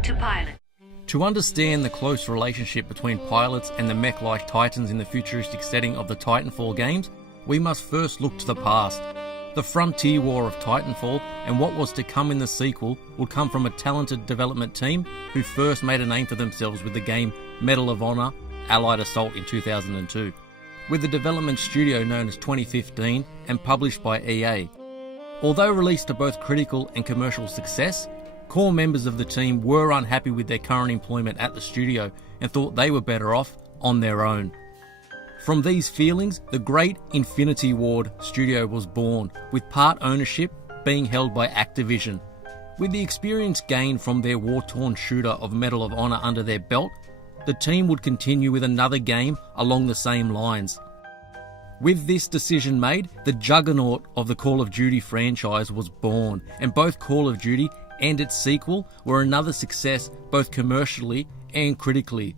Returning to pilot. To understand the close relationship between pilots and the mech-like titans in the futuristic setting of the Titanfall games, we must first look to the past. The frontier war of Titanfall and what was to come in the sequel would come from a talented development team who first made a name for themselves with the game Medal of Honor Allied Assault in 2002, with the development studio known as 2015 and published by EA. Although released to both critical and commercial success, core members of the team were unhappy with their current employment at the studio and thought they were better off on their own. From these feelings, the great Infinity Ward studio was born, with part ownership being held by Activision. With the experience gained from their war-torn shooter of Medal of Honor under their belt, the team would continue with another game along the same lines. With this decision made, the juggernaut of the Call of Duty franchise was born, and both Call of Duty and its sequel were another success both commercially and critically.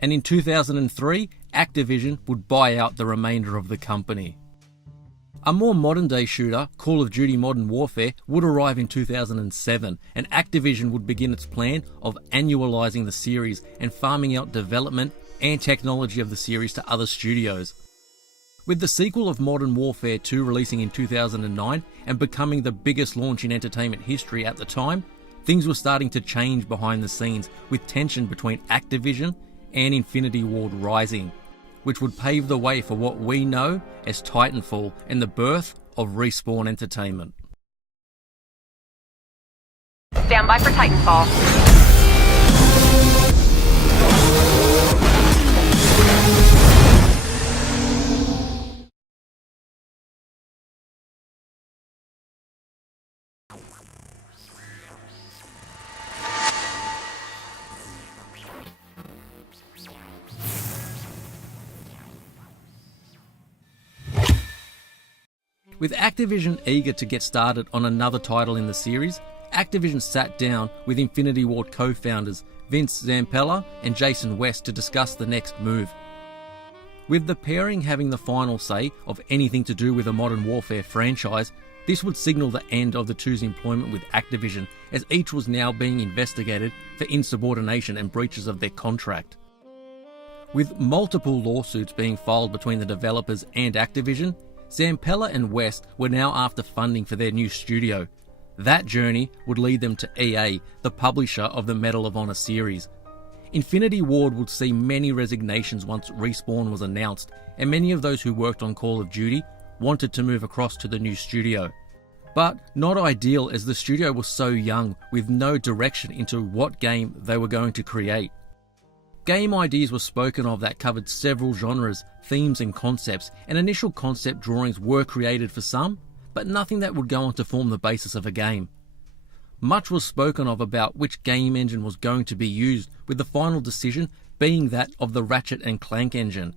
And in 2003, Activision would buy out the remainder of the company. A more modern-day shooter, Call of Duty Modern Warfare, would arrive in 2007, and Activision would begin its plan of annualizing the series and farming out development and technology of the series to other studios. With the sequel of Modern Warfare 2 releasing in 2009 and becoming the biggest launch in entertainment history at the time, things were starting to change behind the scenes, with tension between Activision and Infinity Ward rising, which would pave the way for what we know as Titanfall and the birth of Respawn Entertainment. Stand by for Titanfall. With Activision eager to get started on another title in the series, Activision sat down with Infinity Ward co-founders Vince Zampella and Jason West to discuss the next move. With the pairing having the final say of anything to do with a Modern Warfare franchise, this would signal the end of the two's employment with Activision, as each was now being investigated for insubordination and breaches of their contract. With multiple lawsuits being filed between the developers and Activision, Zampella and West were now after funding for their new studio. That journey would lead them to EA, the publisher of the Medal of Honor series. Infinity Ward would see many resignations once Respawn was announced, and many of those who worked on Call of Duty wanted to move across to the new studio. But not ideal, as the studio was so young, with no direction into what game they were going to create. Game ideas were spoken of that covered several genres, themes and concepts, and initial concept drawings were created for some, but nothing that would go on to form the basis of a game. Much was spoken of about which game engine was going to be used, with the final decision being that of the Ratchet & Clank engine.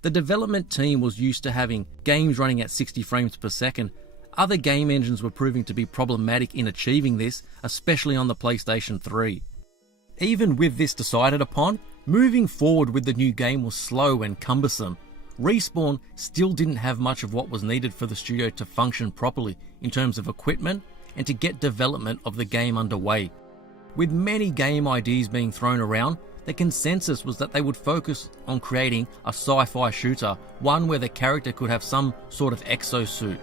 The development team was used to having games running at 60 frames per second. Other game engines were proving to be problematic in achieving this, especially on the PlayStation 3. Even with this decided upon, moving forward with the new game was slow and cumbersome. Respawn still didn't have much of what was needed for the studio to function properly in terms of equipment and to get development of the game underway. With many game ideas being thrown around, the consensus was that they would focus on creating a sci-fi shooter, one where the character could have some sort of exosuit.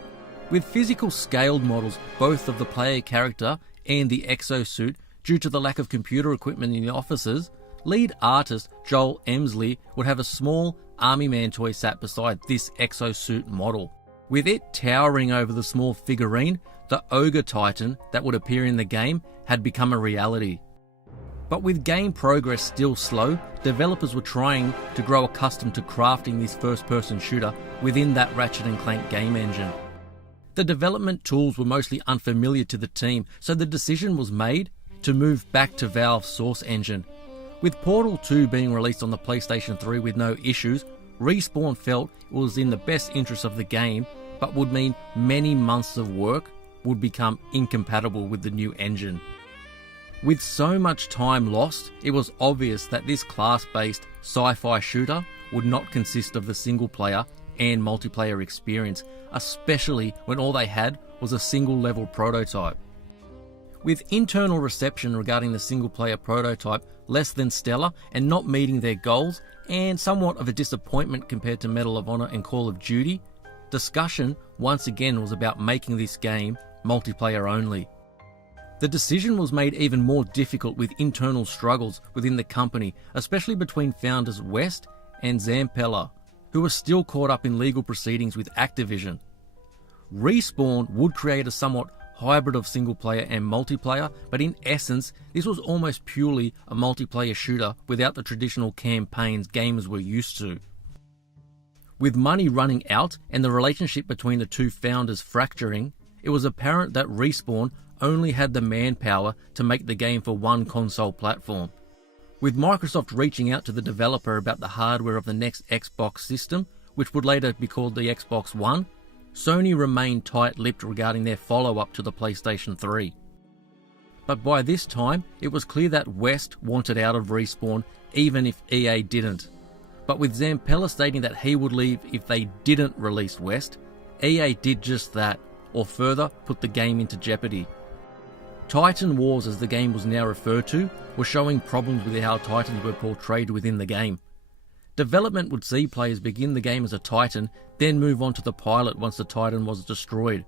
With physical scaled models both of the player character and the exosuit, due to the lack of computer equipment in the offices, lead artist Joel Emsley would have a small army man toy sat beside this exosuit model. With it towering over the small figurine, the Ogre Titan that would appear in the game had become a reality. But with game progress still slow, developers were trying to grow accustomed to crafting this first-person shooter within that Ratchet & Clank game engine. The development tools were mostly unfamiliar to the team, so the decision was made to move back to Valve's Source engine. With Portal 2 being released on the PlayStation 3 with no issues, Respawn felt it was in the best interest of the game, but would mean many months of work would become incompatible with the new engine. With so much time lost, it was obvious that this class-based sci-fi shooter would not consist of the single-player and multiplayer experience, especially when all they had was a single-level prototype. With internal reception regarding the single-player prototype less than stellar and not meeting their goals, and somewhat of a disappointment compared to Medal of Honor and Call of Duty, discussion once again was about making this game multiplayer only. The decision was made even more difficult with internal struggles within the company, especially between founders West and Zampella, who were still caught up in legal proceedings with Activision. Respawn would create a somewhat hybrid of single player and multiplayer, but in essence, this was almost purely a multiplayer shooter without the traditional campaigns gamers were used to. With money running out and the relationship between the two founders fracturing, it was apparent that Respawn only had the manpower to make the game for one console platform. With Microsoft reaching out to the developer about the hardware of the next Xbox system, which would later be called the Xbox One, Sony remained tight-lipped regarding their follow-up to the PlayStation 3. But by this time, it was clear that West wanted out of Respawn even if EA didn't. But with Zampella stating that he would leave if they didn't release West, EA did just that, or further, put the game into jeopardy. Titan Wars, as the game was now referred to, was showing problems with how Titans were portrayed within the game. Development would see players begin the game as a Titan, then move on to the pilot once the Titan was destroyed.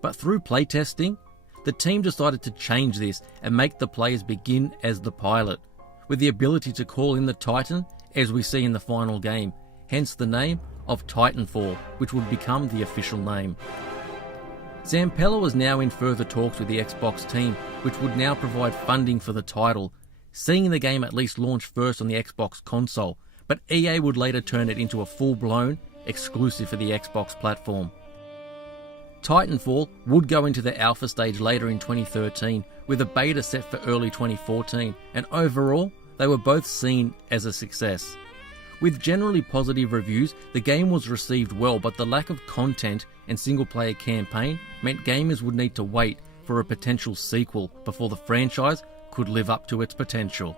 But through playtesting, the team decided to change this and make the players begin as the pilot, with the ability to call in the Titan as we see in the final game, hence the name of TitanFall, which would become the official name. Zampella was now in further talks with the Xbox team, which would now provide funding for the title, seeing the game at least launch first on the Xbox console, but EA would later turn it into a full-blown exclusive for the Xbox platform. Titanfall would go into the alpha stage later in 2013, with a beta set for early 2014, and overall, they were both seen as a success. With generally positive reviews, the game was received well, but the lack of content and single-player campaign meant gamers would need to wait for a potential sequel before the franchise could live up to its potential.